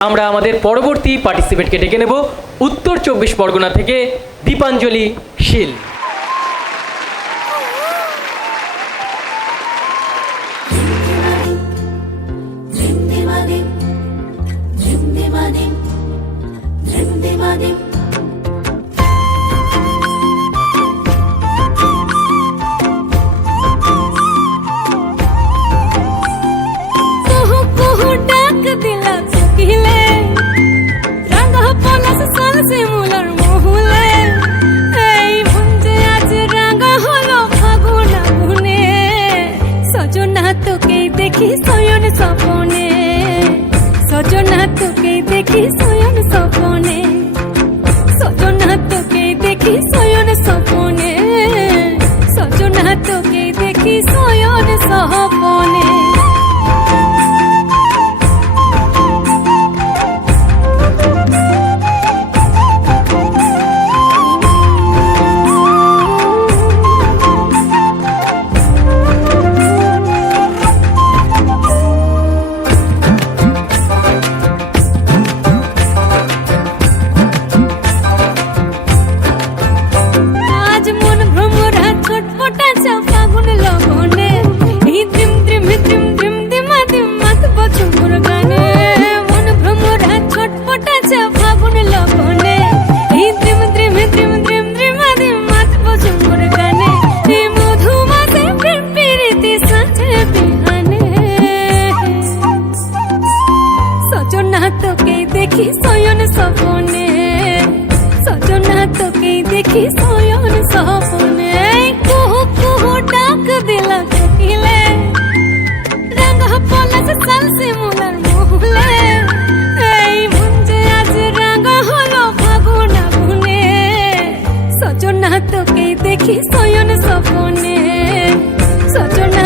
আমরা আমাদের পরবর্তী পার্টিসিপেন্টকে ডেকে নেব উত্তর 24 পরগনা থেকে দীপাঞ্জলি শীল। দেখি সয়ন স্বপনে সজনা তোকে দেখি সয়ন স্বপনে সজনা তোকে দেখি সয়ন স্বপনে সজনা তোকে দেখি সয়ন স্বপনে দেখি সয়ন স্বপনে সজনা তোকে দেখি সয়ন স্বপনে কুহু কুহু ডাক দিলা কোকিলে রঙ পলাশ সালসে মুলার মহুলে এই মন যে আজ রঙ হলো ফাগুন আগুনে সজনা তোকে দেখি সয়ন স্বপনে সজনা